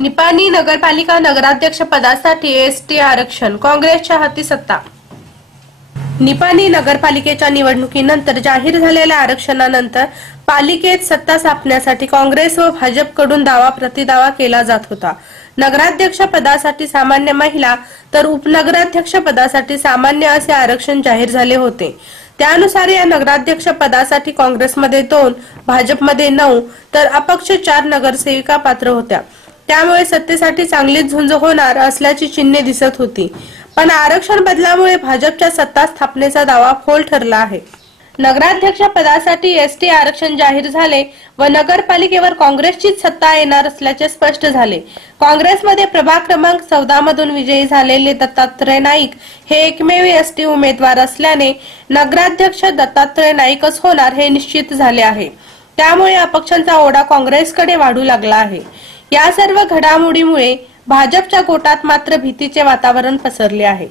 निपाणी नगरपालिका नगराध्यक्ष पदासाठी एसटी आरक्षण, काँग्रेसच्या हाती सत्ता। निपाणी नगरपालिकेच्या निवडणुकीनंतर जाहीर झालेल्या आरक्षणानंतर पालिकेत सत्ता स्थापण्यासाठी काँग्रेस व भाजपकडून दावा प्रतिदावा केला जात होता। नगराध्यक्ष पदासाठी सामान्य महिला तर उपनगराध्यक्ष पदासाठी सामान्य असे आरक्षण जाहीर झाले होते। त्यानुसार या नगराध्यक्ष पदासाठी काँग्रेसमध्ये 2, भाजपमध्ये 9 तर अपक्ष 4 नगरसेविका पात्र होत्या। त्यामुळे सत्तेसाठी चांगलीच झुंज होणार असल्याची चिन्हे दिसत होती। पण आरक्षण बदलामुळे भाजपच्या सत्ता स्थापनेचा दावा फोल ठरला आहे। नगराध्यक्ष पदासाठी एसटी आरक्षण जाहीर झाले व नगरपालिकेवर काँग्रेसचीच सत्ता येणार असल्याचे स्पष्ट झाले। काँग्रेसमध्ये प्रभाग क्रमांक 14 मधून विजयी झालेले दत्तात्रय नाईक हे एकमेव एसटी उमेदवार असल्याने नगराध्यक्ष दत्तात्रय नाईकच होणार हे निश्चित झाले आहे। त्यामुळे अपक्षांचा ओढा काँग्रेसकडे वाढू लागला आहे। या सर्व घडामोडीमुळे भाजपच्या गोटात मात्र भीतीचे वातावरण पसरले आहे।